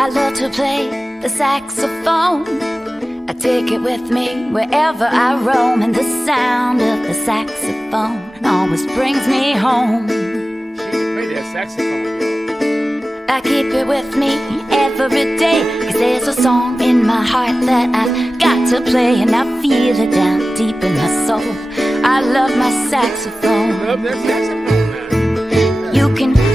I love to play the saxophone. I take it with me wherever I roam, and the sound of the saxophone always brings me home. She can play that saxophone, yo. I keep it with me every day, 'cause there's a song in my heart that I've got to play, and I feel it down deep in my soul. I love my saxophone. Love that saxophone, man.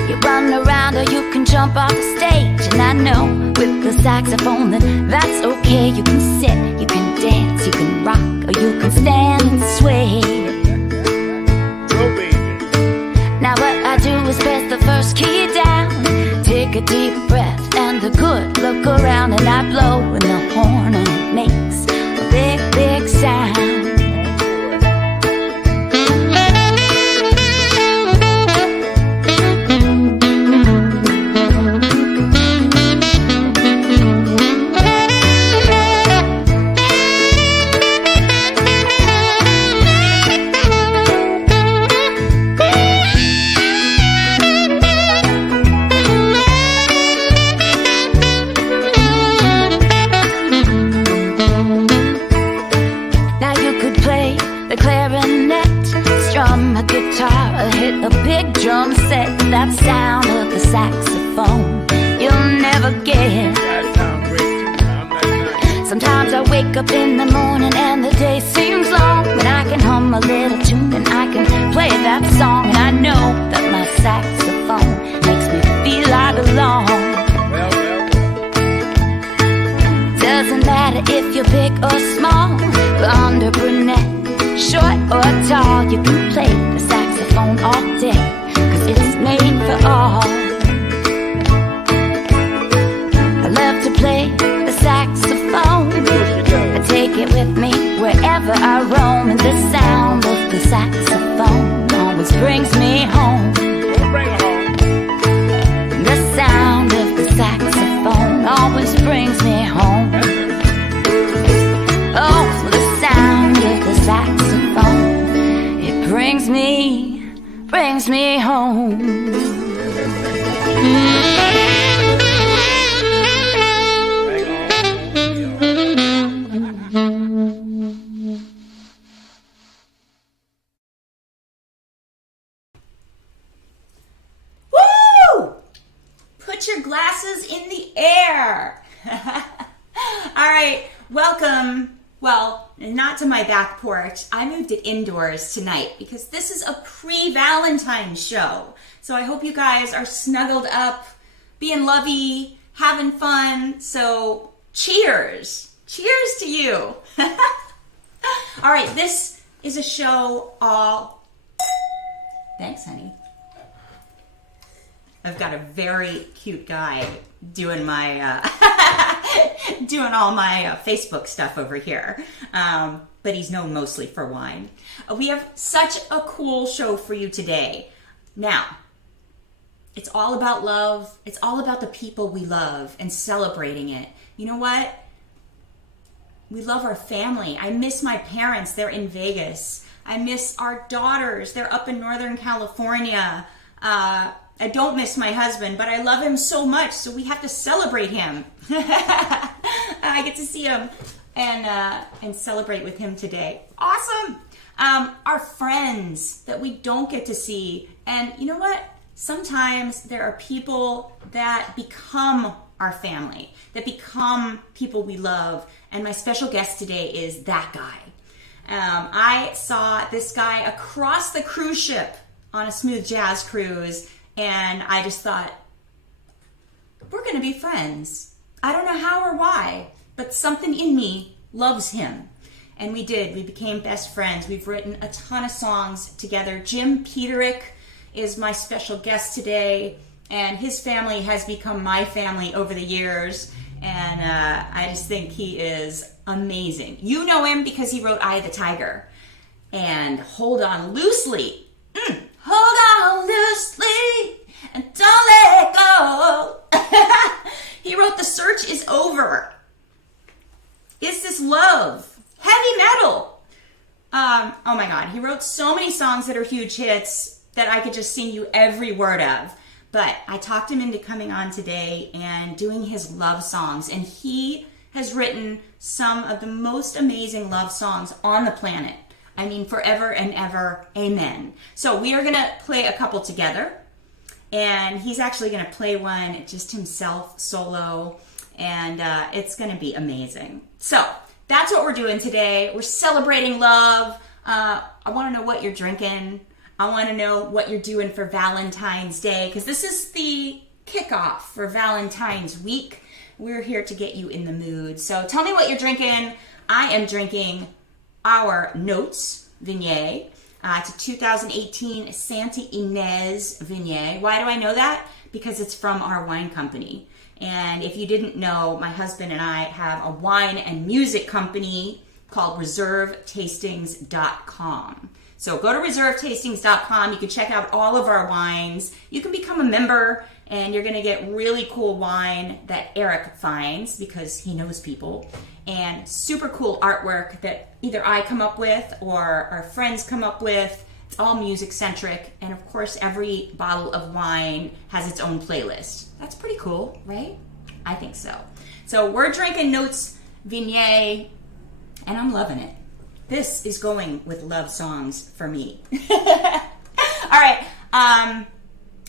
You run around or you can jump off the stage, and I know with the saxophone then that's okay. You can sit, you can dance, you can rock, or you can stand and sway. Go, baby. Now what I do is press the first key down, take a deep breath and a good look around, and I blow in the horn and it makes a big, big sound. Drum set, that sound of the saxophone you'll never get. That sounds great too. I'm like that. Sometimes I wake up in the morning and the day seems long, but I can hum a little tune and I can play that song, and I know that my saxophone makes me feel I belong. Well. Doesn't matter if you're big or small, blonde or brunette, short or tall, you can play the saxophone all day, 'cause it's made for all. I love to play the saxophone. I take it with me wherever I roam, and the sound of the saxophone always brings me home. Bring it home. The sound of the saxophone always brings me home. Oh, the sound of the saxophone, it brings me home. Woo! Put your glasses in the air. All right, welcome. Well, not to my back porch. I moved it indoors tonight because this is a pre-Valentines show. So I hope you guys are snuggled up, being lovey, having fun. So cheers. Cheers to you. All right, this is a show all... Thanks, honey. I've got a very cute guy doing my doing all my Facebook stuff over here, but he's known mostly for wine. We have such a cool show for you today. Now, it's all about love. It's all about the people we love and celebrating it. You know what? We love our family. I miss my parents. They're in Vegas. I miss our daughters. They're up in Northern California. I don't miss my husband, but I love him so much, so we have to celebrate him. I get to see him and celebrate with him today. Awesome! Our friends that we don't get to see. And you know what? Sometimes there are people that become our family, that become people we love. And my special guest today is that guy. I saw this guy across the cruise ship on a smooth jazz cruise, and I just thought, we're going to be friends. I don't know how or why, but something in me loves him. And we did. We became best friends. We've written a ton of songs together. Jim Peterik is my special guest today, and his family has become my family over the years, and I just think he is amazing. You know him because he wrote Eye of the Tiger and Hold On Loosely. Hold on loosely and don't let go. He wrote The Search Is Over. Is This Love? Heavy metal. Oh my God. He wrote so many songs that are huge hits that I could just sing you every word of. But I talked him into coming on today and doing his love songs. And he has written some of the most amazing love songs on the planet. I mean, forever and ever, amen. So we are going to play a couple together. And he's actually going to play one just himself, solo. And it's going to be amazing. So that's what we're doing today. We're celebrating love. I want to know what you're drinking. I want to know what you're doing for Valentine's Day, because this is the kickoff for Valentine's week. We're here to get you in the mood. So tell me what you're drinking. I am drinking our Notes Vignette. It's a 2018 Santa Ynez Vignette. Why do I know that? Because it's from our wine company. And if you didn't know, my husband and I have a wine and music company called reservetastings.com. So go to reservetastings.com. You can check out all of our wines. You can become a member, and you're going to get really cool wine that Eric finds because he knows people, and super cool artwork that either I come up with or our friends come up with. It's all music centric, and of course every bottle of wine has its own playlist. That's pretty cool, right? I think so. So we're drinking Notes Vignette, and I'm loving it. This is going with love songs for me. All right, I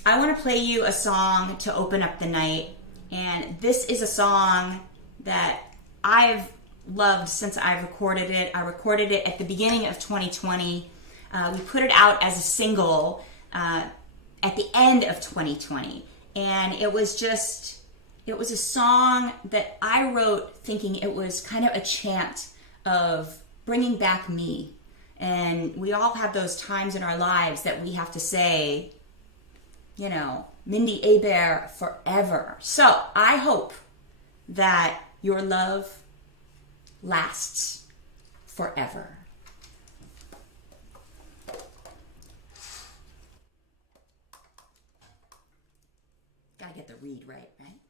want to play you a song to open up the night, and this is a song that I've loved since I recorded it. I recorded it at the beginning of 2020. We put it out as a single at the end of 2020, and it was a song that I wrote thinking it was kind of a chant of bringing back me. And we all have those times in our lives that we have to say, you know, Mindi Abair forever. So I hope that your love lasts forever. Gotta get the read right, right?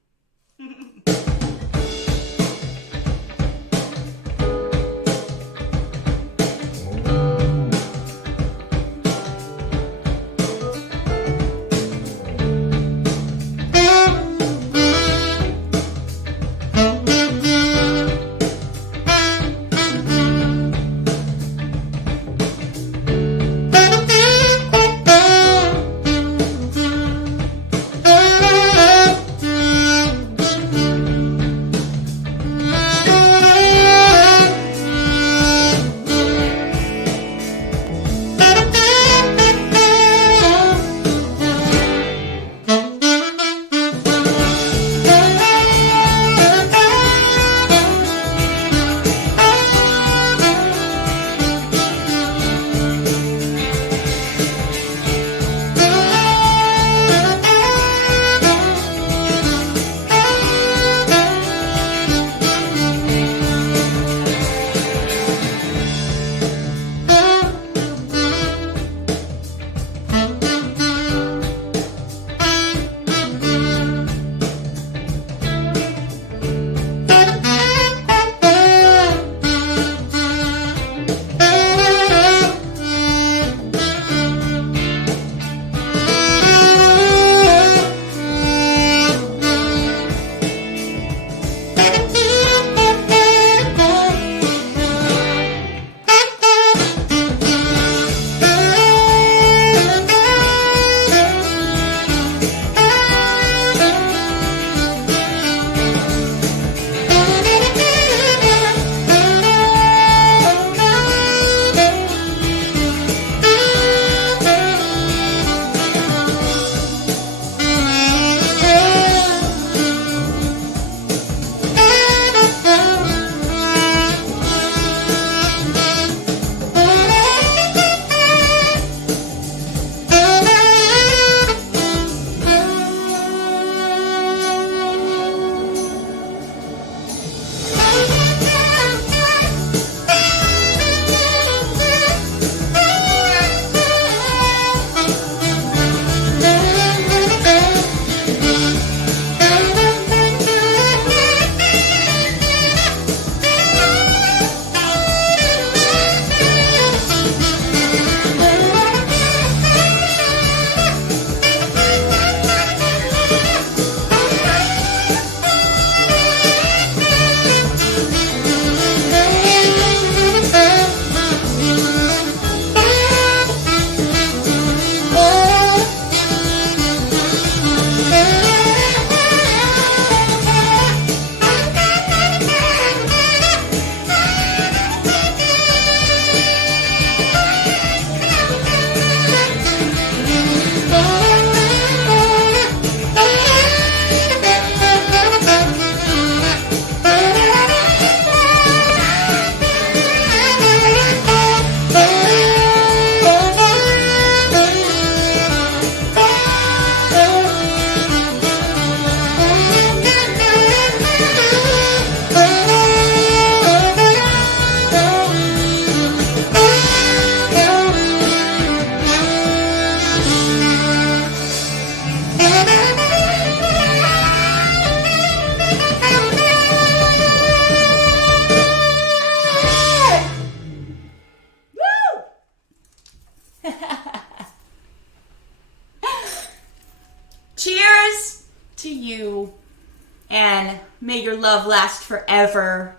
and may your love last forever.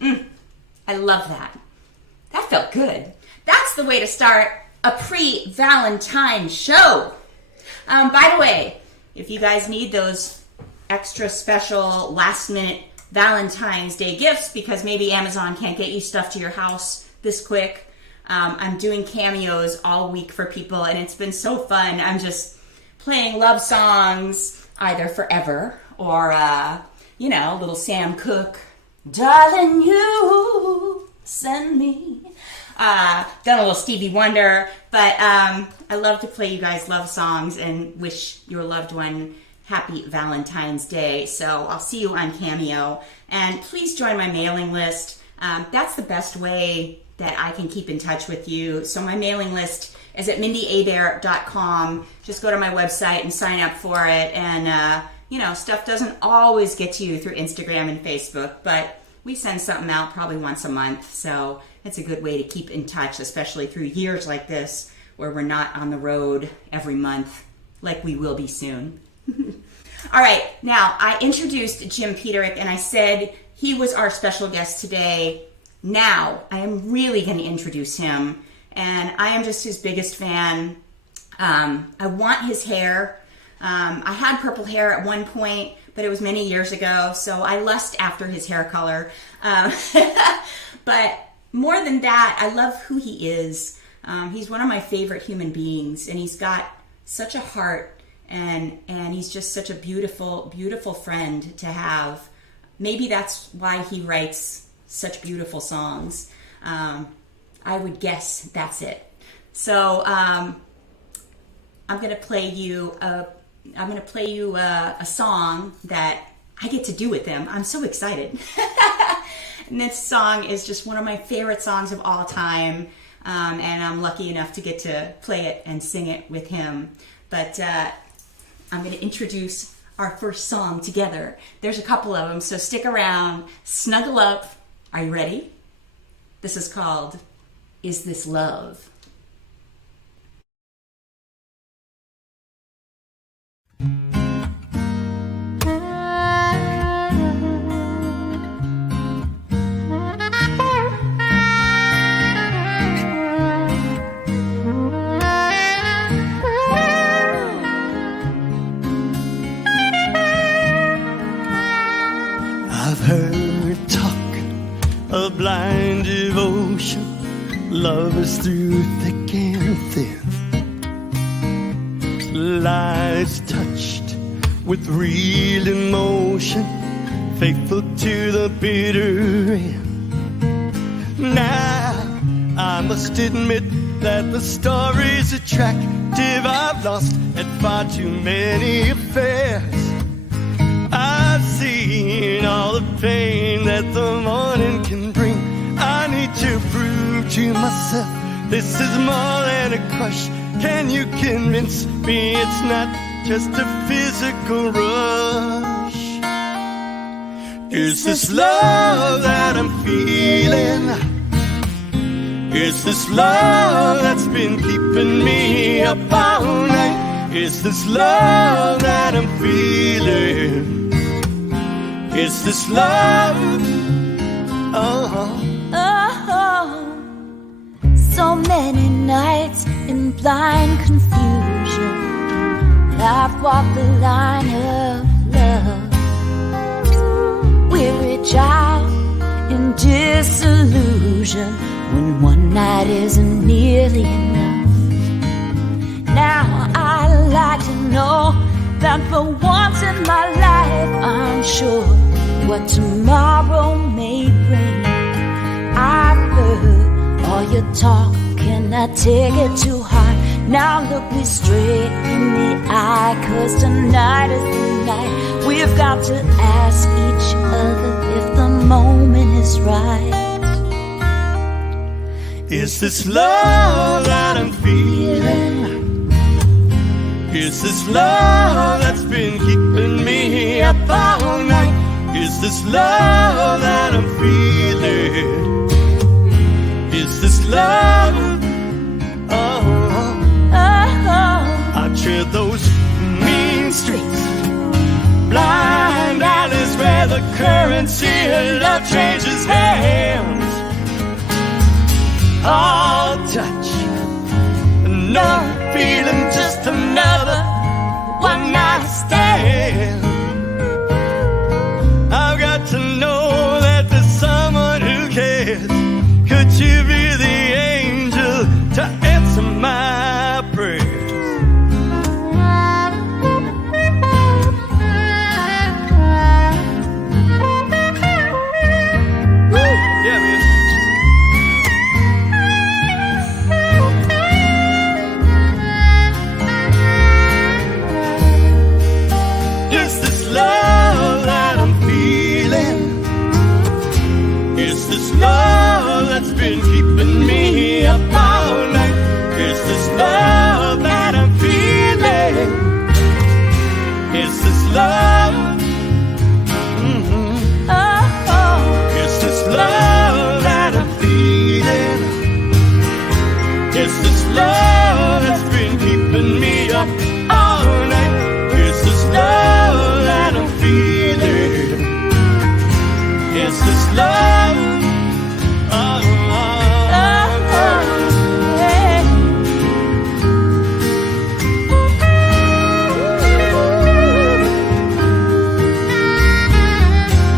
I love that. That felt good. That's the way to start a pre-Valentine show. By the way, if you guys need those extra special last-minute Valentine's Day gifts because maybe Amazon can't get you stuff to your house this quick, I'm doing cameos all week for people, and it's been so fun. I'm just playing love songs, either forever or, little Sam Cooke, darling, you send me. Done a little Stevie Wonder, but I love to play you guys love songs and wish your loved one happy Valentine's Day. So I'll see you on Cameo, and please join my mailing list. That's the best way that I can keep in touch with you. So my mailing list is at mindyabair.com. Just go to my website and sign up for it. And, stuff doesn't always get to you through Instagram and Facebook, but we send something out probably once a month. So it's a good way to keep in touch, especially through years like this where we're not on the road every month like we will be soon. All right, now I introduced Jim Peterik and I said he was our special guest today. Now I am really going to introduce him, and I am just his biggest fan. I want his hair. I had purple hair at one point, but it was many years ago, so I lust after his hair color. But more than that, I love who he is. He's one of my favorite human beings, and he's got such a heart, and he's just such a beautiful, beautiful friend to have. Maybe that's why he writes such beautiful songs. I would guess that's it. So I'm gonna play you a song that I get to do with him. I'm so excited. And this song is just one of my favorite songs of all time, and I'm lucky enough to get to play it and sing it with him. But I'm going to introduce our first song together. There's a couple of them, so stick around, snuggle up. Are you ready? This is called Is This Love? I've heard talk of blind devotion, lovers through thick and thin, lives touched with real emotion, faithful to the bitter end. Now, I must admit that the story's attractive. I've lost at far too many affairs. I've seen all the pain that the morning can bring. I need to prove to myself this is more than a crush. Can you convince me it's not just a physical rush? Is this love that I'm feeling? Is this love that's been keeping me up all night? Is this love that I'm feeling? Is this love? Oh, so many nights in blind confusion, I've walked the line of love. We reach out in disillusion when one night isn't nearly enough. Now I'd like to know that for once in my life I'm sure what tomorrow may bring. I've heard all your talk, and I take it too hard. Now look me straight in the eye, 'cause tonight is the night. We've got to ask each other if the moment is right. is this love that I'm feeling? Is this love that's been keeping me up all night? Is this love that I'm feeling? Is this love? I tread those mean streets, blind alleys love changes hands. I'll touch, no feeling, just another one night stand. I've got to know that there's someone who cares. Could you be the angel to answer my prayers? Woo! Yeah, man. Is this love that I'm feeling? Is this love that's been keeping me up all night? Is this love that I'm feeling? Is this love? Mm-hmm. Oh. Is this love that I'm feeling? Is this love that's been keeping me up all night? Is this love that I'm feeling? Is this love? Oh, yeah.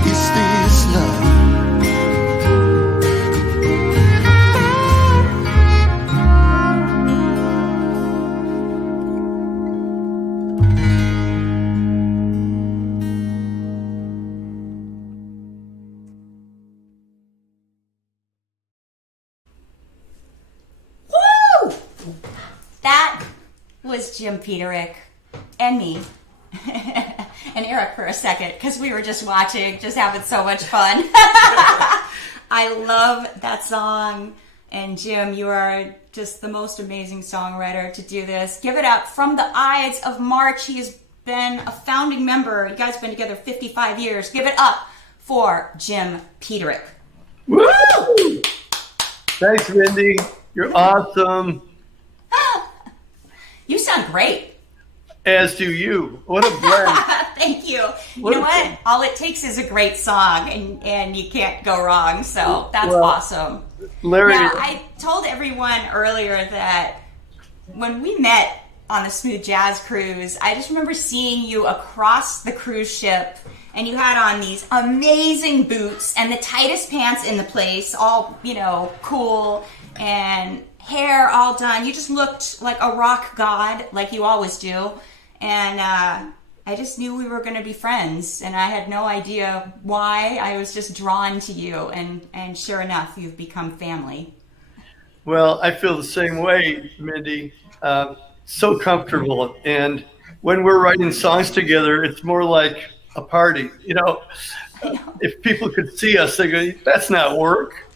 Is this love? Woo! That was Jim Peterik and me and Eric for a second, because we were just watching, just having so much fun. I love that song. And Jim, you are just the most amazing songwriter to do this. Give it up. From the Ides of March, he has been a founding member. You guys have been together 55 years. Give it up for Jim Peterik. Woo! Thanks, Mindy. You're awesome. You sound great. As do you. What a blend. Thank you. You What know a- what? All it takes is a great song, and you can't go wrong. So that's Well, awesome. Larry, Now, I told everyone earlier that when we met on the Smooth Jazz Cruise, I just remember seeing you across the cruise ship, and you had on these amazing boots and the tightest pants in the place, all, cool, and hair all done. You just looked like a rock god, like you always do. And I just knew we were going to be friends, and I had no idea why. I was just drawn to you, and sure enough, you've become family. well, I feel the same way, Mindy. So comfortable. And when we're writing songs together, it's more like a party. If people could see us, they go, that's not work,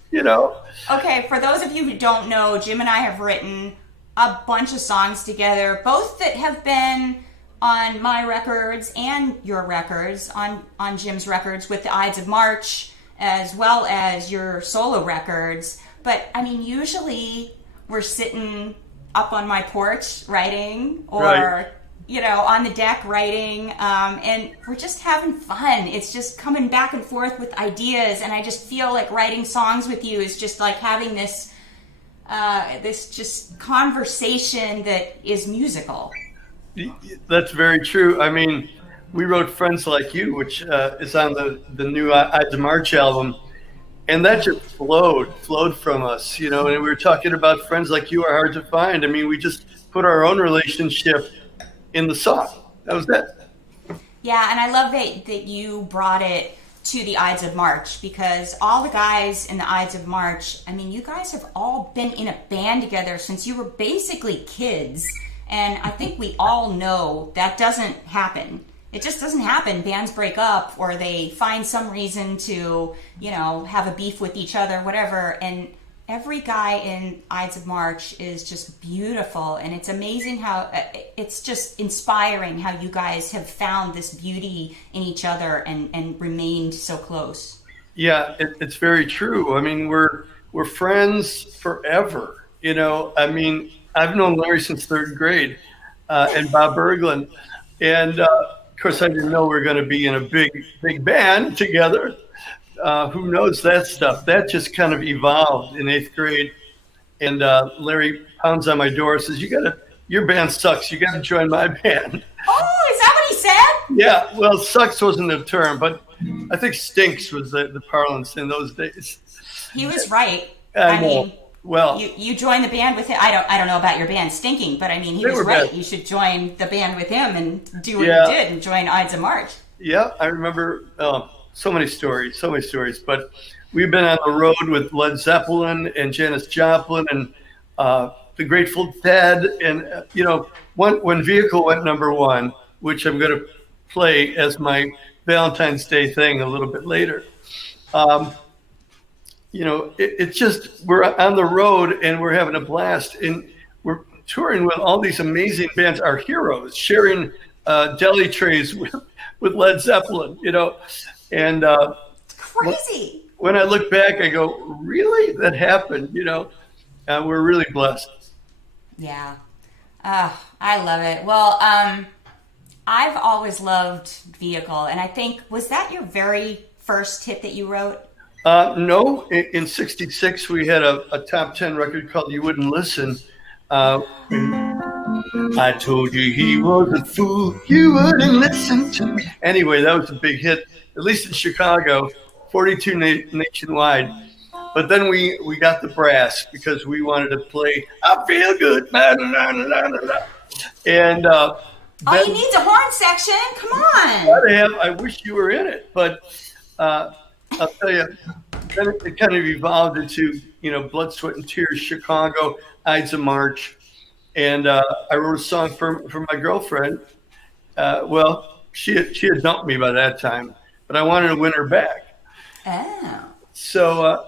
Okay, for those of you who don't know, Jim and I have written a bunch of songs together, both that have been on my records and your records, on Jim's records with the Ides of March, as well as your solo records. But, usually we're sitting up on my porch writing, or, Right. On the deck writing, and we're just having fun. It's just coming back and forth with ideas, and I just feel like writing songs with you is just like having this just conversation that is musical. That's very true. We wrote Friends Like You, which is on the new Ides of March album. And that just flowed from us, and we were talking about friends like you are hard to find. We just put our own relationship in the song. That was it. Yeah, and I love that you brought it to the Ides of March, because all the guys in the Ides of March, you guys have all been in a band together since you were basically kids. And I think we all know that doesn't happen. It just doesn't happen. Bands break up, or they find some reason to, have a beef with each other, whatever. And every guy in Ides of March is just beautiful. And it's amazing how, it's just inspiring how you guys have found this beauty in each other and remained so close. Yeah, it's very true. We're friends forever. I've known Larry since third grade, and Bob Berglund. And of course, I didn't know we were going to be in a big band together. who knows that stuff? That just kind of evolved in 8th grade. And Larry pounds on my door, says, your band sucks. You got to join my band. Oh, is that what he said? Yeah, well, sucks wasn't the term, but I think stinks was the parlance in those days. He was right. I know. mean, well, you joined the band with him. I don't know about your band stinking, but I mean, he was right. You should join the band with him and do what you did and join Ides of March. Yeah, I remember so many stories. But we've been on the road with Led Zeppelin and Janis Joplin and the Grateful Dead. And, when Vehicle went #1, which I'm going to play as my Valentine's Day thing a little bit later, it's just, we're on the road and we're having a blast. And we're touring with all these amazing bands, our heroes, sharing deli trays with Led Zeppelin, and crazy. When I look back, I go, really? That happened, we're really blessed. Yeah. I love it. Well, I've always loved Vehicle, and I think, was that your very first hit that you wrote? No, in '66 we had a top 10 record called "You Wouldn't Listen." I told you he was a fool, you wouldn't listen to me. Anyway, that was a big hit, at least in Chicago, 42 nationwide. But then we got the brass because we wanted to play "I Feel Good," and all you need is a horn section. Come on. I wish you were in it, but I'll tell you, then it kind of evolved into Blood, Sweat, and Tears, Chicago, Ides of March. And I wrote a song for my girlfriend. Well, she had dumped me by that time, but I wanted to win her back. Oh. So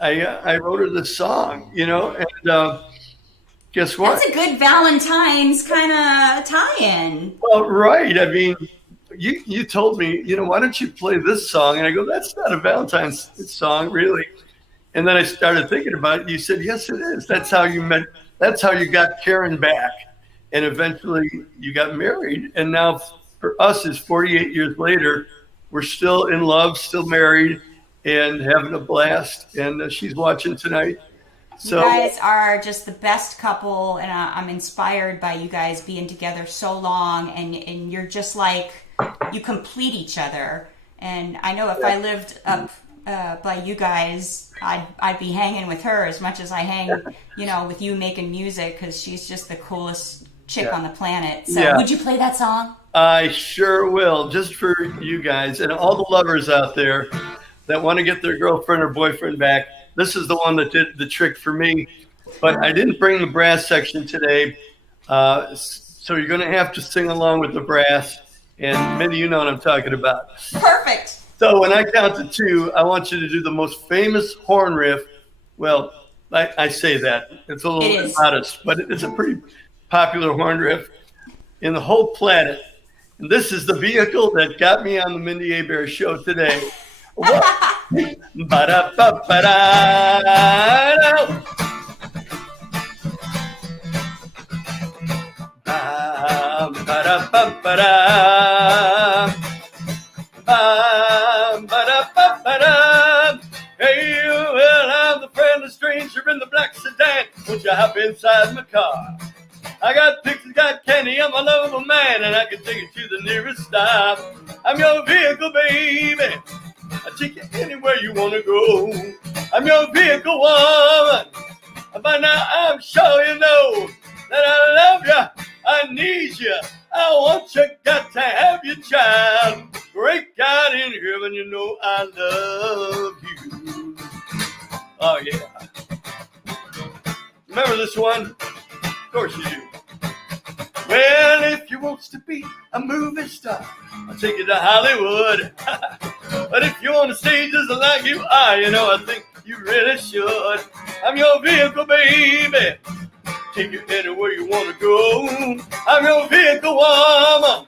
I wrote her this song, and guess what? That's a good Valentines kind of tie-in. Well, right. I mean, you told me, why don't you play this song? And I go, that's not a Valentine's song, really. And then I started thinking about it. You said, yes, it is. That's how you met. That's how you got Karen back. And eventually you got married. And now for us, is 48 years later, we're still in love, still married, and having a blast. And she's watching tonight. So, you guys are just the best couple, and I'm inspired by you guys being together so long, and you're just like, you complete each other. And I know if I lived up by you guys, I'd be hanging with her as much as I hang, with you making music, because she's just the coolest chick on the planet. So would you play that song? I sure will, just for you guys and all the lovers out there that want to get their girlfriend or boyfriend back. This is the one that did the trick for me, but I didn't bring the brass section today, so you're going to have to sing along with the brass, and Mindi, you know what I'm talking about. Perfect. So when I count to 2, I want you to do the most famous horn riff. Well, I say that. It's a little modest, but it's a pretty popular horn riff in the whole planet. And this is the vehicle that got me on the Mindi Abair show today. Ba-da-ba-ba-da. Ba-da-ba-ba-da. Ba-da-ba-ba-da. Hey, well, I'm the friendly stranger in the black sedan. Won't you hop inside my car? I got pictures, got candy, I'm a lovable man, and I can take you to the nearest stop. I'm your vehicle, baby. I take you anywhere you want to go. I'm your vehicle, woman. By now, I'm sure you know that I love you. I need you. I want you. Got to have your child. Great God in heaven, you know I love you. Oh, yeah. Remember this one? Of course you do. Well, if you want to be a movie star, I'll take you to Hollywood. But if you want to stay just like you are, I think you really should. I'm your vehicle, baby. Take you anywhere you want to go. I'm your vehicle, woman.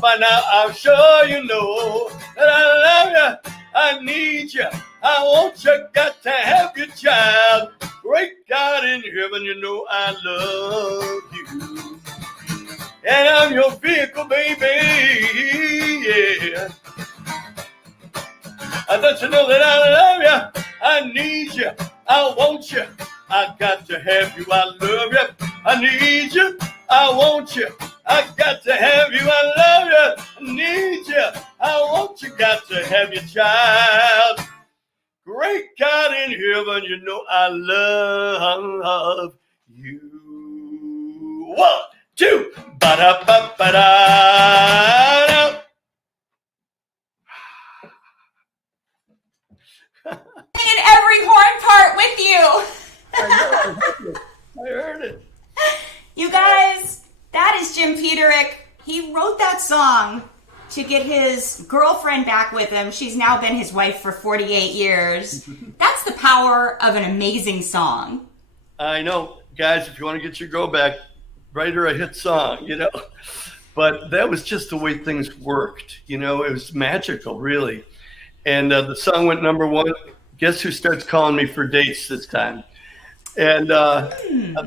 By now, I'm sure you know that I love you. I need you. I want you. Got to have your child. Great God in heaven, you know I love you. And I'm your vehicle, baby. Yeah. Don't you know that I love you? I need you. I want you. I got to have you. I love you. I need you. I want you. I got to have you. I love you. I need you. I want you. Got to have you, child. Great God in heaven, you know I love you. 1, 2, ba-da-ba-ba-da. In every horn part with you. I heard it. You guys, that is Jim Peterik. He wrote that song to get his girlfriend back with him. She's now been his wife for 48 years. That's the power of an amazing song. I know, guys, if you want to get your girl back, write her a hit song, you know. But that was just the way things worked, you know. It was magical, really. And the song went #1. Guess who starts calling me for dates this time? And I'll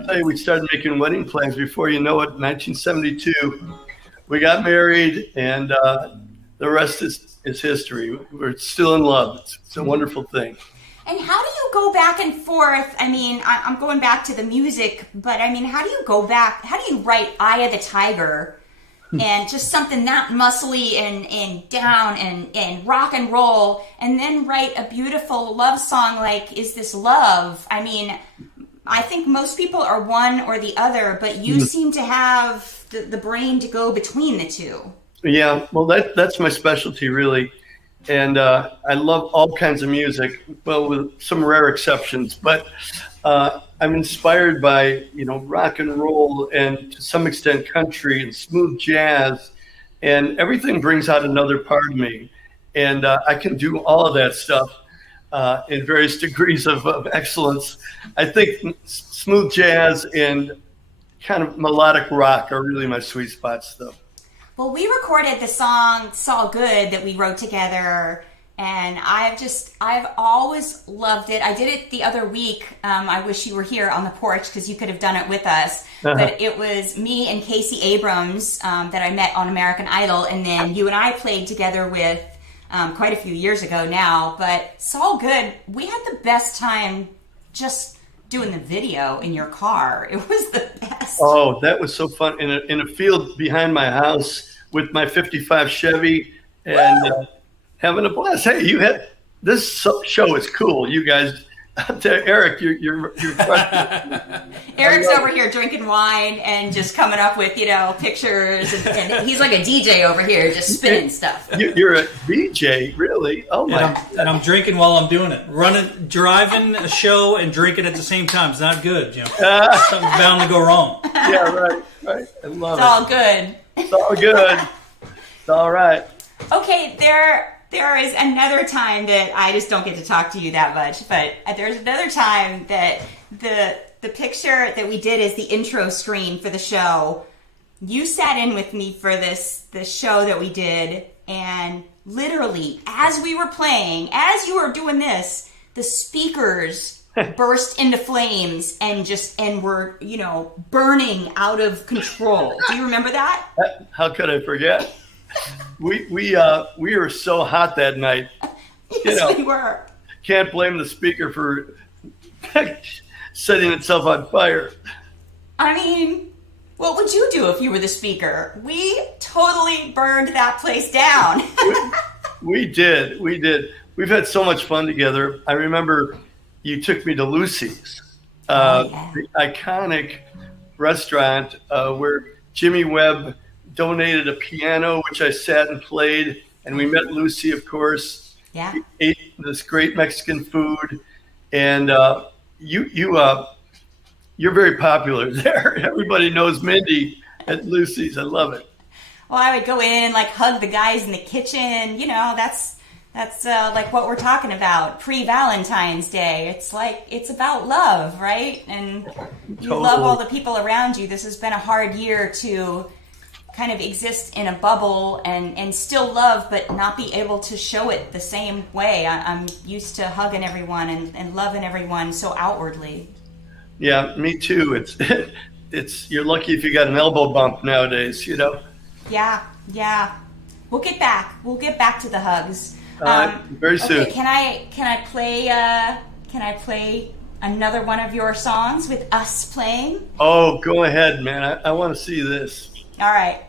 tell you, we started making wedding plans before you know it, 1972. We got married, and the rest is history. We're still in love. It's a wonderful thing. And how do you go back and forth? I mean, I'm going back to the music, but I mean, how do you go back? How do you write Eye of the Tiger and just something that muscly and down and rock and roll, and then write a beautiful love song like Is This Love? I mean, I think most people are one or the other, but you seem to have the brain to go between the two. Yeah, well, that's my specialty, really. And I love all kinds of music, well, with some rare exceptions. But I'm inspired by, you know, rock and roll and to some extent country and smooth jazz. And everything brings out another part of me. And I can do all of that stuff in various degrees of excellence. I think smooth jazz and kind of melodic rock are really my sweet spots, though. Well, we recorded the song "It's All Good" that we wrote together, and I've always loved it. I did it the other week. I wish you were here on the porch because you could have done it with us. But it was me and Casey Abrams that I met on American Idol, and then you and I played together with quite a few years ago now. But "It's All Good." We had the best time just doing the video in your car. It was the best. Oh, that was so fun in a field behind my house with my '55 Chevy and having a blast. Hey, you had this show is cool. You guys, Eric, you're Eric's over here drinking wine and just coming up with, you know, pictures, and he's like a DJ over here just spinning stuff. You're a DJ, really? Oh my! And I'm drinking while I'm doing it. Driving a show and drinking at the same time. It's not good, you know. Something's bound to go wrong. Yeah, right. I love it. It's all good. It's all good. It's all right. Okay, there is another time that I just don't get to talk to you that much, but there's another time that the picture that we did as the intro screen for the show, you sat in with me for this show that we did, and literally as we were playing, as you were doing this, the speakers burst into flames and were, you know, burning out of control. Do you remember that? How could I forget? We were so hot that night. Yes, we were. Can't blame the speaker for setting itself on fire. I mean, what would you do if you were the speaker? We totally burned that place down. We did. We've had so much fun together. I remember you took me to Lucy's, the iconic restaurant where Jimmy Webb donated a piano, which I sat and played, and we met Lucy, of course. Yeah. We ate this great Mexican food, and you're very popular there. Everybody knows Mindy at Lucy's. I love it. Well, I would go in, like, hug the guys in the kitchen. You know, that's like what we're talking about pre-Valentines Day. It's like, it's about love, right? And you love all the people around you. This has been a hard year to kind of exist in a bubble and still love, but not be able to show it the same way. I'm used to hugging everyone and loving everyone so outwardly. Yeah, me too. It's you're lucky if you got an elbow bump nowadays, you know? Yeah. We'll get back to the hugs. Very soon. Okay, can I play another one of your songs with us playing? Oh, go ahead, man. I want to see this. All right.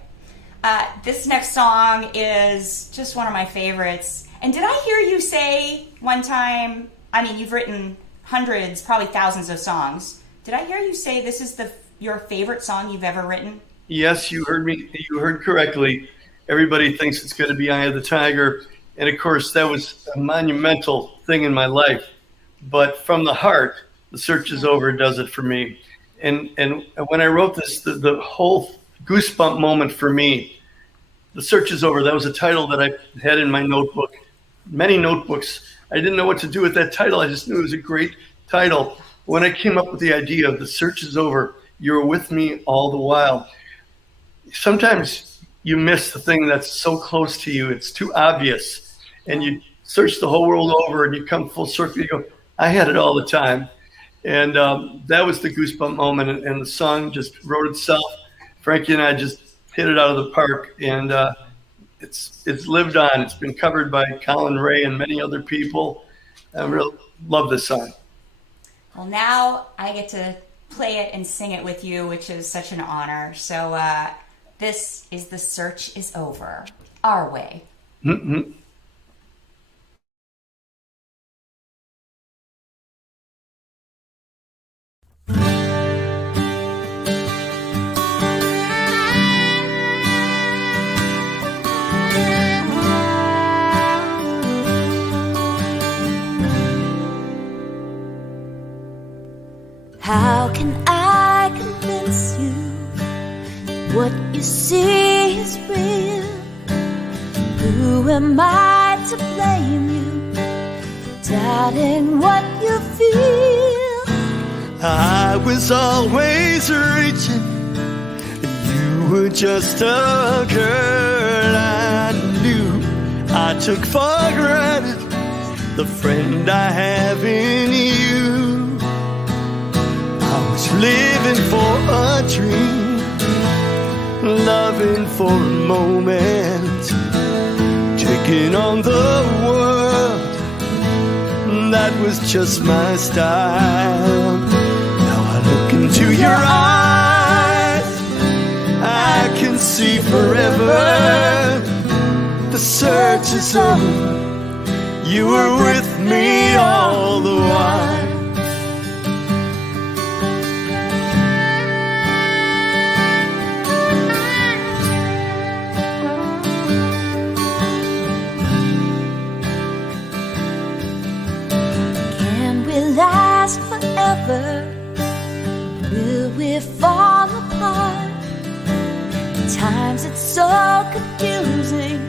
This next song is just one of my favorites. And did I hear you say one time, I mean, you've written hundreds, probably thousands of songs. Did I hear you say this is your favorite song you've ever written? Yes, you heard me. You heard correctly. Everybody thinks it's going to be Eye of the Tiger. And of course, that was a monumental thing in my life. But from the heart, The Search Is Over does it for me. And when I wrote this, the whole goosebump moment for me, The Search Is Over, that was a title that I had in my notebook, many notebooks. I didn't know what to do with that title. I just knew it was a great title. When I came up with the idea of The Search Is Over, you're with me all the while. Sometimes you miss the thing that's so close to you. It's too obvious. And you search the whole world over and you come full circle. You go, I had it all the time. And that was the goosebump moment. And the song just wrote itself. Frankie and I just hit it out of the park. And it's lived on. It's been covered by Colin Ray and many other people. I really love this song. Well, now I get to play it and sing it with you, which is such an honor. So this is The Search Is Over, our way. Mm-hmm. How can I convince you that what you see is real? Who am I to blame you for doubting what you feel? I was always reaching, and you were just a girl I knew. I took for granted the friend I have in you. I was living for a dream, loving for a moment, taking on the world. That was just my style. Now I look into your eyes, I can see forever. The search is over, you were with me all the while. Last forever? Will we fall apart? At times it's so confusing,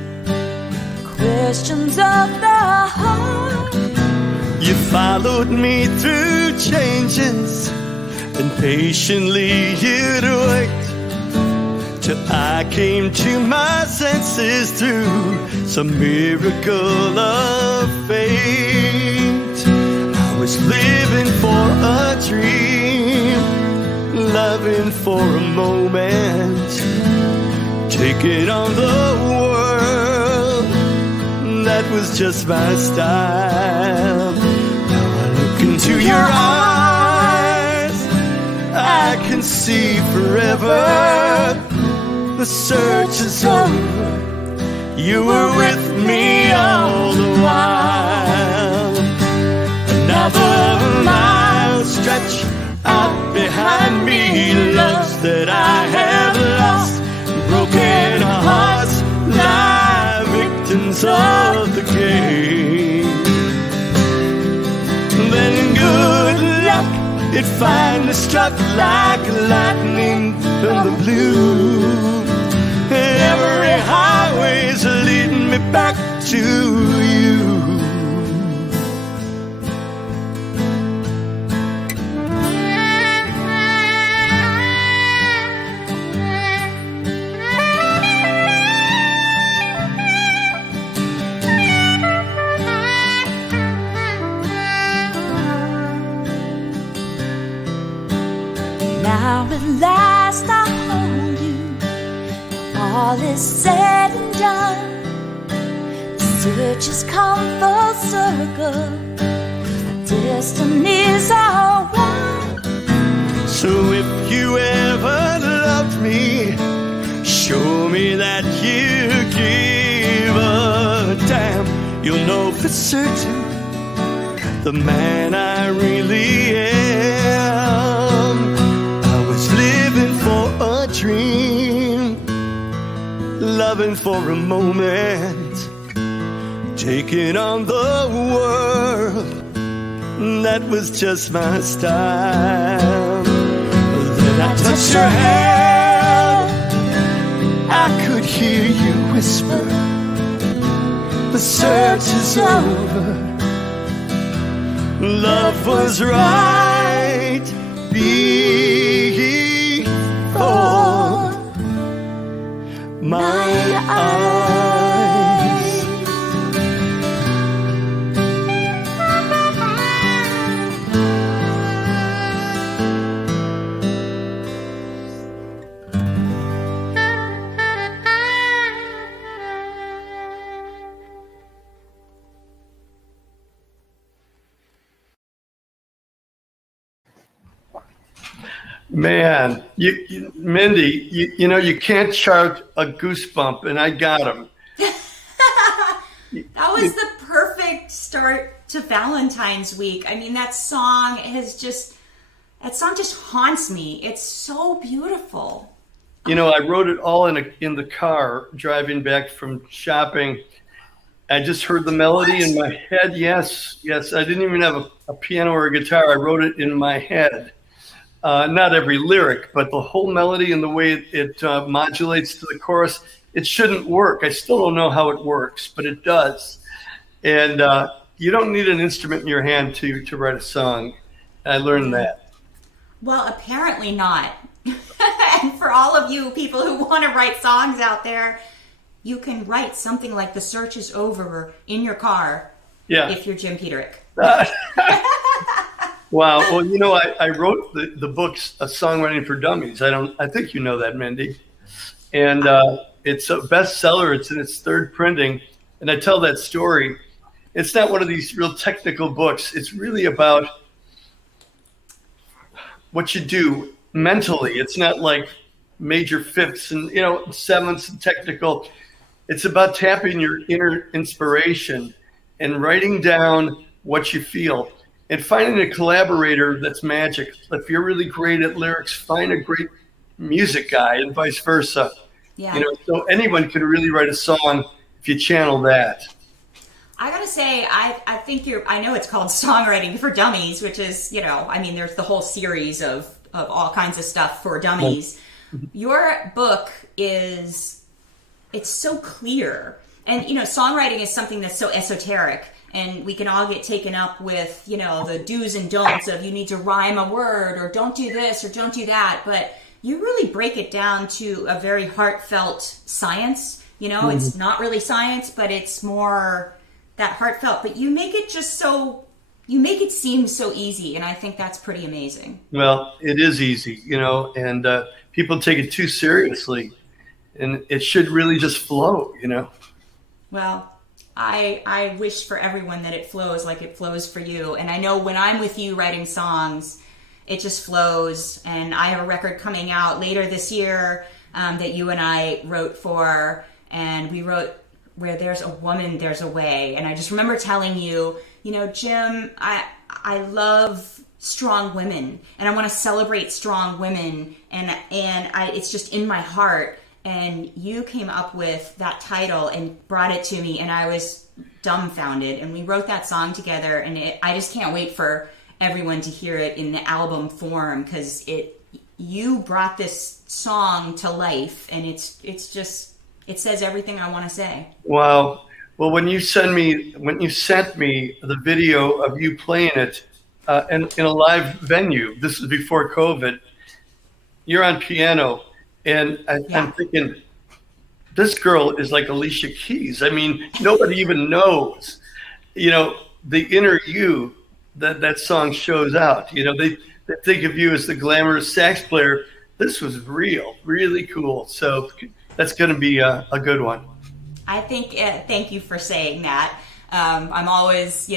questions of the heart. You followed me through changes, and patiently you'd wait till I came to my senses through some miracle of fate. I was living for a dream, loving for a moment, taking on the world. That was just my style. Now I look into your eyes, I can see forever. The search is over, you were with me all the while. Another mile stretch out behind me, loves that I have lost, broken hearts lie victims of the game. Then good luck, it finally struck like lightning from the blue. Every highway's leading me back to you. Now at last I hold you, all is said and done. The searches come full circle, destinies are one. So if you ever loved me, show me that you give a damn. You'll know for certain the man I really am. I was living for a dream, loving for a moment, taking on the world. That was just my style. Then I touched your hand, I could hear you whisper, the search is over. Love was right before my eyes. Man, Mindy, you know, you can't chart a goosebump, and I got him. That was the perfect start to Valentine's week. I mean, that song just haunts me. It's so beautiful. You know, I wrote it all in the car driving back from shopping. I just heard the melody in my head. Yes. I didn't even have a piano or a guitar. I wrote it in my head. Not every lyric, but the whole melody and the way it modulates to the chorus. It shouldn't work. I still don't know how it works, but it does. And you don't need an instrument in your hand to write a song. I learned that. Well, apparently not. And for all of you people who want to write songs out there, you can write something like "The Search is Over" in your car. Yeah. If you're Jim Peterik. Wow. Well, you know, I wrote the books, A Songwriting for Dummies. I think you know that, Mindy. And it's a bestseller. It's in its third printing. And I tell that story. It's not one of these real technical books. It's really about what you do mentally. It's not like major fifths and, you know, sevenths and technical. It's about tapping your inner inspiration and writing down what you feel. And finding a collaborator that's magic. If you're really great at lyrics, find a great music guy and vice versa. Yeah. You know, so anyone can really write a song if you channel that. I gotta say, I think I know it's called Songwriting for Dummies, which is, you know, I mean, there's the whole series of all kinds of stuff for dummies. Your book it's so clear. And, you know, songwriting is something that's so esoteric. And we can all get taken up with, you know, the do's and don'ts of you need to rhyme a word or don't do this or don't do that. But you really break it down to a very heartfelt science. You know, It's not really science, but it's more that heartfelt. But you make it you make it seem so easy. And I think that's pretty amazing. Well, it is easy, you know, and people take it too seriously. And it should really just flow, you know. Well, I wish for everyone that it flows like it flows for you. And I know when I'm with you writing songs, it just flows. And I have a record coming out later this year that you and I wrote for. And we wrote Where There's a Woman, There's a Way. And I just remember telling you, you know, Jim, I love strong women. And I want to celebrate strong women. And it's just in my heart. And you came up with that title and brought it to me, and I was dumbfounded. And we wrote that song together, and I just can't wait for everyone to hear it in the album form, because you brought this song to life, and it says everything I want to say. Wow. Well, when you sent me the video of you playing it in a live venue, this is before COVID, you're on piano. And I'm thinking, this girl is like Alicia Keys. I mean, nobody even knows, you know, the inner you that song shows out. You know, they think of you as the glamorous sax player. This was real, really cool. So that's going to be a good one. I think, thank you for saying that. I'm always,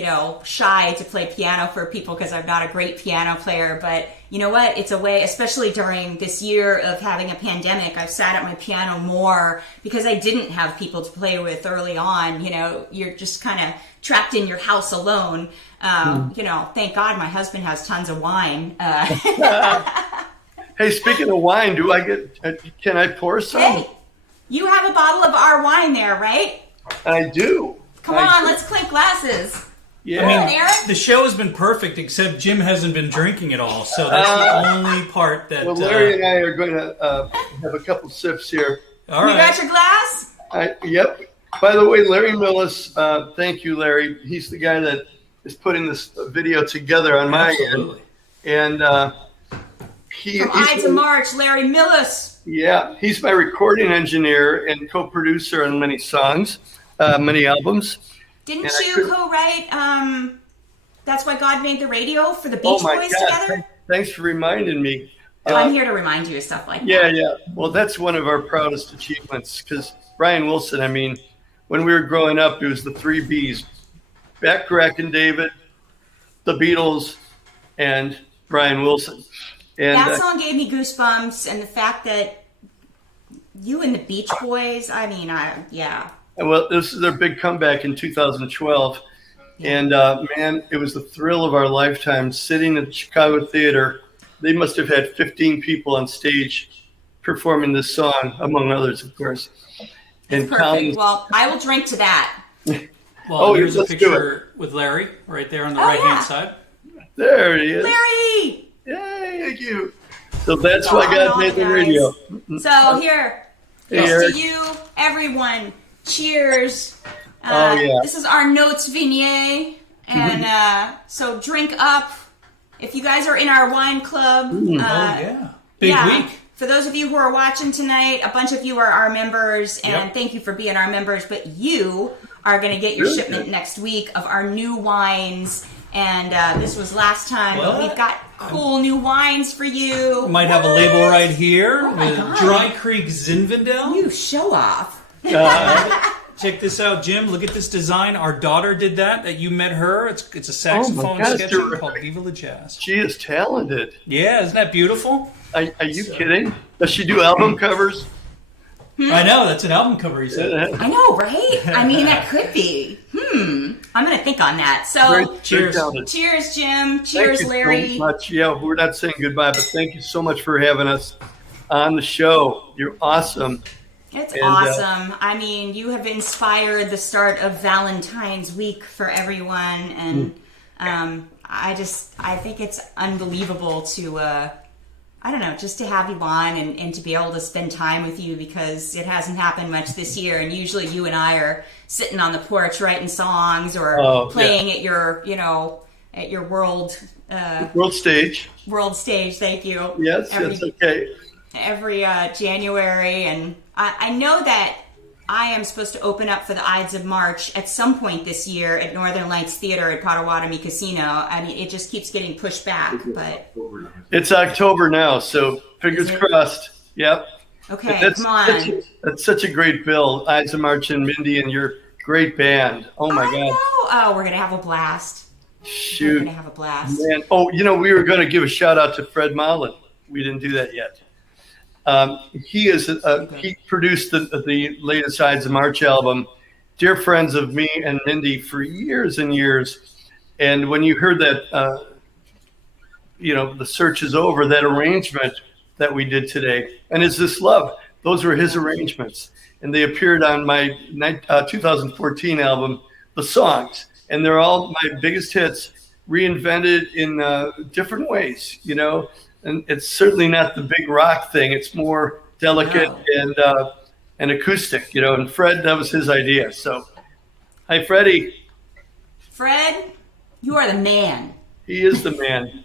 shy to play piano for people because I'm not a great piano player. But you know what? It's a way, especially during this year of having a pandemic, I've sat at my piano more because I didn't have people to play with early on. You're just kind of trapped in your house alone. Thank God my husband has tons of wine. Hey, speaking of wine, can I pour some? Hey, you have a bottle of our wine there, right? I do. Come on, let's clink glasses. Yeah. Come on, Eric. The show has been perfect, except Jim hasn't been drinking at all. So that's the only part that. Well, Larry and I are going to have a couple sips here. All right. You got your glass? Yep. By the way, Larry Millis, thank you, Larry. He's the guy that is putting this video together on my Absolutely. end. And From Ides of March, Larry Millis. Yeah, he's my recording engineer and co-producer on many songs, many albums. Didn't you co-write That's Why God Made the Radio for the Beach Boys together? Thanks for reminding me. I'm here to remind you of stuff like that. Yeah. Well, that's one of our proudest achievements because Brian Wilson, when we were growing up, it was the 3 Bs. Beck, and David, the Beatles, and Brian Wilson. And that song gave me goosebumps, and the fact that you and the Beach Boys, yeah. Well, this is their big comeback in 2012. And, man, it was the thrill of our lifetime sitting at the Chicago Theater. They must have had 15 people on stage performing this song, among others, of course. And perfect. Well, I will drink to that. Well, here's a picture with Larry right there on the right-hand side. There he is. Larry! Yay, thank you. So that's why God made the radio. So here, Hey, to you, everyone, cheers. Yeah. This is our Notes Vignette. And so drink up. If you guys are in our wine club. Big week. For those of you who are watching tonight, a bunch of you are our members, and thank you for being our members. But you are going to get your shipment next week of our new wines. And this was last time, but we've got cool new wines for you. Might have a label right here with God. Dry Creek Zinfandel. You show off. Check this out, Jim. Look at this design. Our daughter did that. You met her. It's a saxophone God, sketching terrific. called Viva La Jazz. She is talented. Yeah, isn't that beautiful? Are you kidding? Does she do album covers? I know, that's an album cover, he said. I know, right? That could be. I'm going to think on that. So, Cheers. Cheers, Jim. Cheers, Thank you Larry. so much. Yeah, we're not saying goodbye, but thank you so much for having us on the show. You're awesome. It's awesome. You have inspired the start of Valentines week for everyone. And I think it's unbelievable to, just to have you on and to be able to spend time with you because it hasn't happened much this year. And usually you and I are sitting on the porch writing songs or playing at your, at your world stage. World stage, thank you. Yes, that's okay. Every January. And I know that I am supposed to open up for the Ides of March at some point this year at Northern Lights Theater at Potawatomi Casino. It just keeps getting pushed back, but it's October now, so fingers crossed. Yep. Okay, come on. That's such a great bill. Ides of March and Mindi and your great band. Oh my God. Know. Oh, we're gonna have a blast. Shoot. We're gonna have a blast. Man. Oh, we were going to give a shout out to Fred Mullen. We didn't do that yet. He produced the latest Ides of March album, dear friends of me and Mindi for years and years. And when you heard that, The Search Is Over, that arrangement that we did today, and Is This Love, those were his arrangements. And they appeared on my 2014 album, The Songs. And they're all my biggest hits, reinvented in different ways, And it's certainly not the big rock thing. It's more delicate and acoustic, And Fred, that was his idea. So, hi, Freddie. Fred, you are the man. He is the man.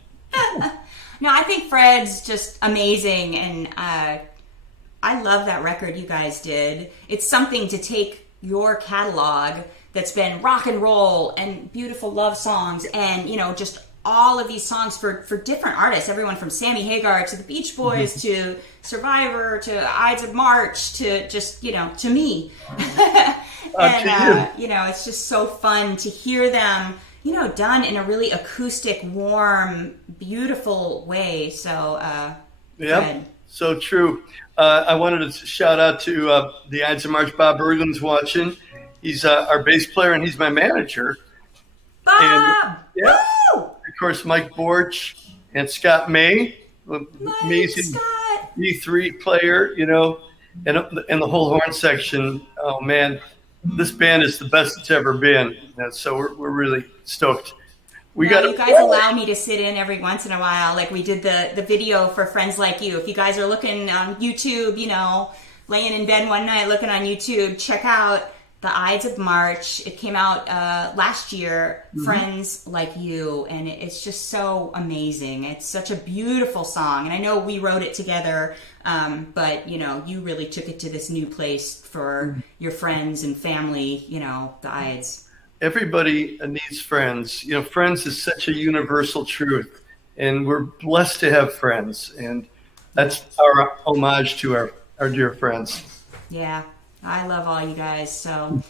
No, I think Fred's just amazing, and I love that record you guys did. It's something to take your catalog that's been rock and roll and beautiful love songs and, just all of these songs for different artists, everyone from Sammy Hagar to the Beach Boys to Survivor to Ides of March to just, to me. You know, it's just so fun to hear them, you know, done in a really acoustic, warm, beautiful way. So, yeah, so true. I wanted to shout out to the Ides of March. Bob Berglund's watching. He's our bass player, and he's my manager. Bob! And, yeah, Woo! of course, Mike Borch and Scott May, amazing Scott. E3 player, you know, and the whole horn section. Oh, man, this band is the best it's ever been. And so we're really stoked. You guys allow me to sit in every once in a while. Like we did the video for Friends Like You. If you guys are looking on YouTube, you know, laying in bed one night looking on YouTube, check out the Ides of March. It came out last year, Friends Like You, and it's just so amazing. It's such a beautiful song, and I know we wrote it together, but, you know, you really took it to this new place for your friends and family, you know, the Ides. Everybody needs friends. You know, friends is such a universal truth, and we're blessed to have friends, and that's our homage to our dear friends. Yeah, I love all you guys. So,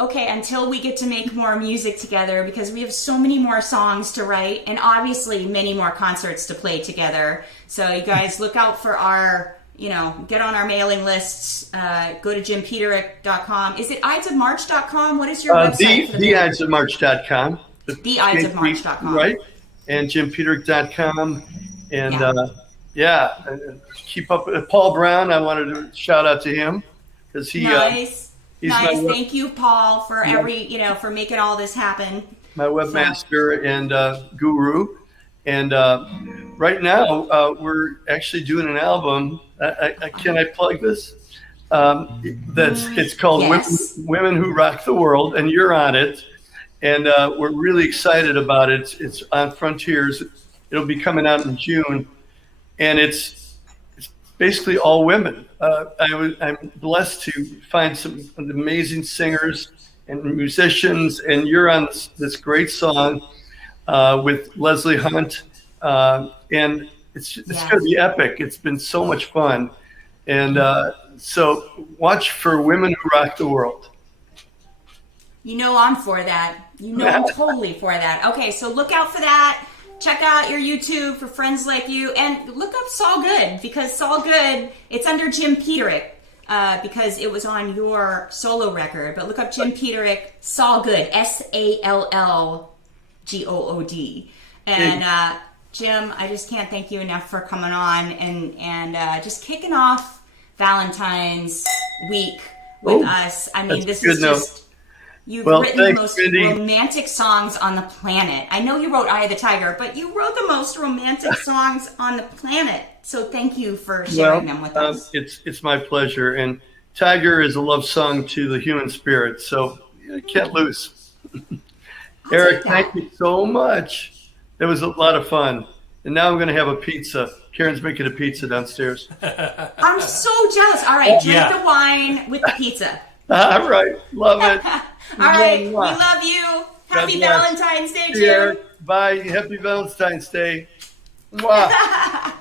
okay, until we get to make more music together, because we have so many more songs to write, and obviously many more concerts to play together. So you guys look out for our, you know, get on our mailing lists. Go to jimpeterik.com. Is it idesofmarch.com? What is your website? Idesofmarch.com. Idesofmarch.com. Right. And jimpeterik.com. And keep up with Paul Brown. I wanted to shout out to him because he. Nice. Thank you, Paul, for for making all this happen. My webmaster and guru. And right now, we're actually doing an album. Can I plug this? It's called Women Who Rock the World, and you're on it. And we're really excited about it. It's on Frontiers. It'll be coming out in June, and it's basically all women. I'm blessed to find some amazing singers and musicians, and you're on this great song with Leslie Hunt, and it's going to be epic. It's been so much fun, and so watch for Women Who Rock the World. You know I'm for that. You know I'm totally for that. Okay, so look out for that. Check out your YouTube for Friends Like You, and look up Saul Good, because Saul Good, it's under Jim Peterik, because it was on your solo record. But look up Jim Peterik, Saul Good, SALLGOOD. And Jim, I just can't thank you enough for coming on and just kicking off Valentine's week with us. I mean, this is just... You've written the most romantic songs on the planet. I know you wrote Eye of the Tiger, but you wrote the most romantic songs on the planet. So thank you for sharing them with us. It's my pleasure. And Tiger is a love song to the human spirit, so you can't lose. Eric, thank you so much. It was a lot of fun. And now I'm going to have a pizza. Karen's making a pizza downstairs. I'm so jealous. All right, drink the wine with the pizza. All right. Love it. All right. We love you. Happy Valentine's Day, Jim. Bye. Happy Valentine's Day. Mwah.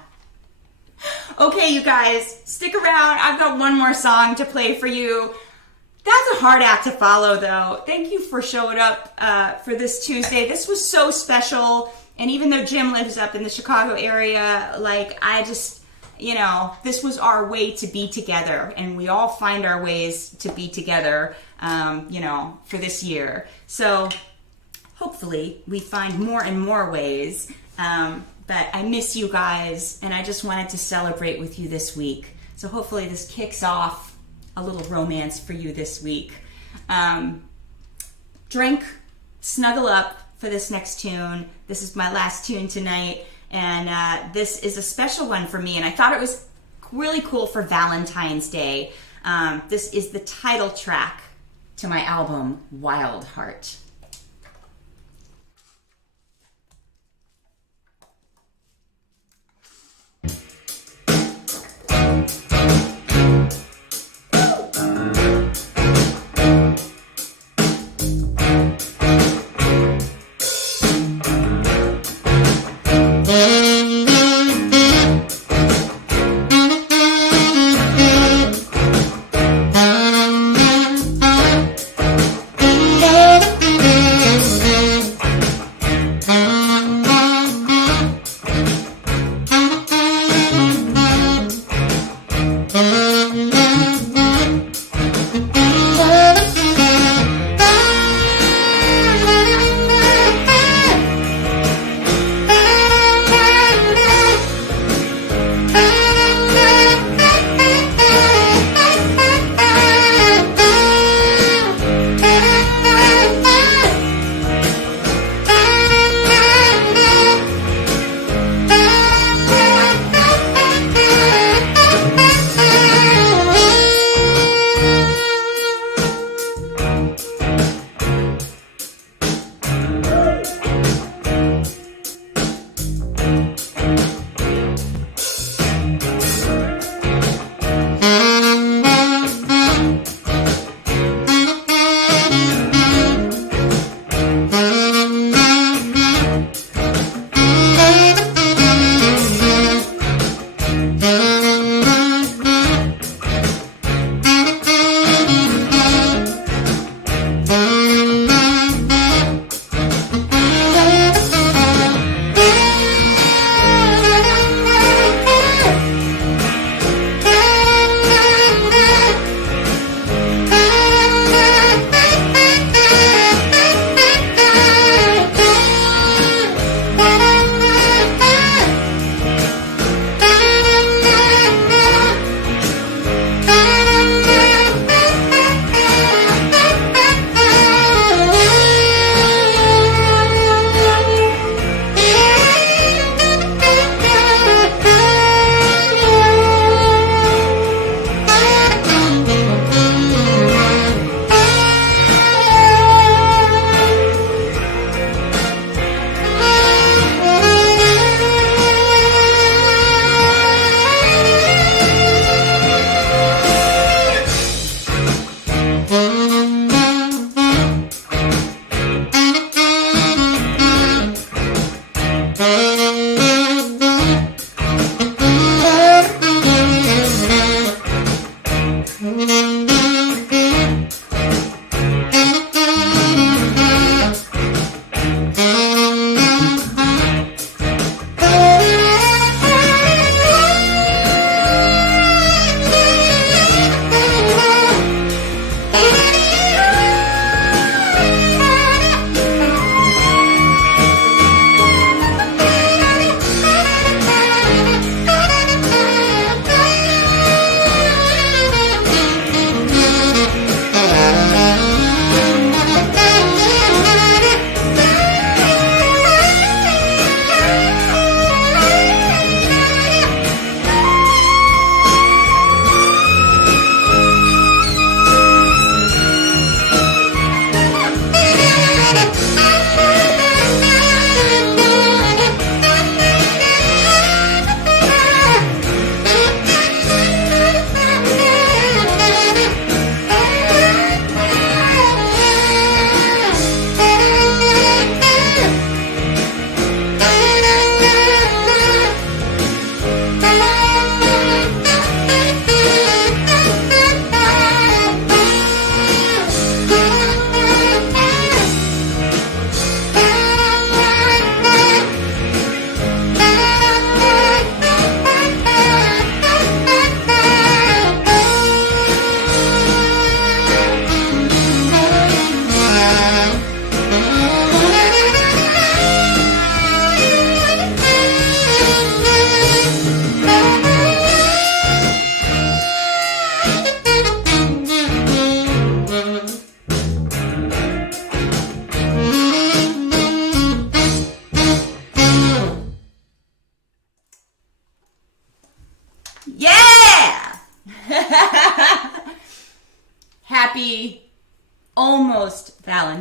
Okay, you guys, stick around. I've got one more song to play for you. That's a hard act to follow, though. Thank you for showing up for this Tuesday. This was so special. And even though Jim lives up in the Chicago area, I just... this was our way to be together, and we all find our ways to be together, for this year. So hopefully we find more and more ways. But I miss you guys, and I just wanted to celebrate with you this week. So hopefully this kicks off a little romance for you this week. Drink, snuggle up for this next tune. This is my last tune tonight. And this is a special one for me, and I thought it was really cool for Valentine's Day. This is the title track to my album, Wild Heart.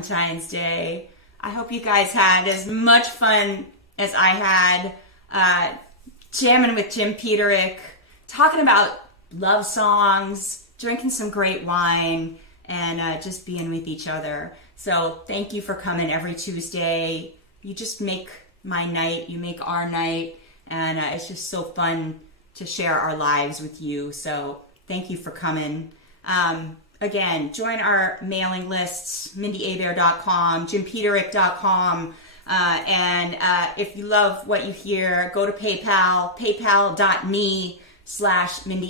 Valentine's Day. I hope you guys had as much fun as I had jamming with Jim Peterik, talking about love songs, drinking some great wine, and just being with each other. So thank you for coming every Tuesday. You just make my night, you make our night, and it's just so fun to share our lives with you. So thank you for coming. Again, join our mailing lists, MindiAbair.com, JimPeterik.com. And if you love what you hear, go to PayPal, paypal.me/Mindi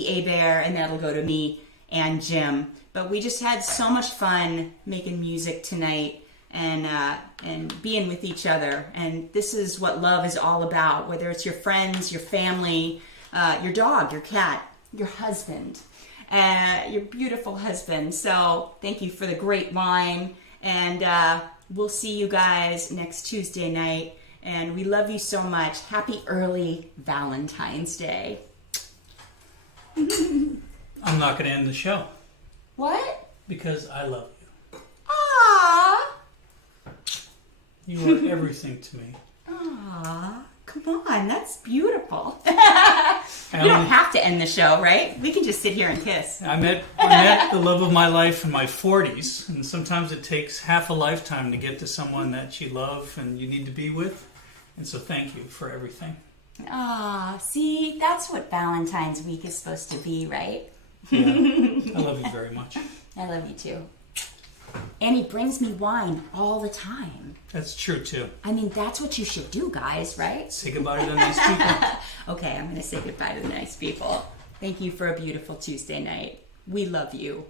Abair, and that'll go to me and Jim. But we just had so much fun making music tonight and being with each other. And this is what love is all about, whether it's your friends, your family, your dog, your cat, your husband, your beautiful husband. So thank you for the great wine. And we'll see you guys next Tuesday night. And we love you so much. Happy early Valentine's Day. I'm not going to end the show What? because I love you. Aww. You are everything to me. Aw, come on, that's beautiful. We don't have to end the show, right? We can just sit here and kiss. I met the love of my life in my 40s, and sometimes it takes half a lifetime to get to someone that you love and you need to be with. And so thank you for everything. Ah, see, that's what Valentine's week is supposed to be, right? Yeah, I love you very much. I love you too. And he brings me wine all the time. That's true too. I mean, that's what you should do, guys, right? Say goodbye to the nice people. Okay, I'm going to say goodbye to the nice people. Thank you for a beautiful Tuesday night. We love you.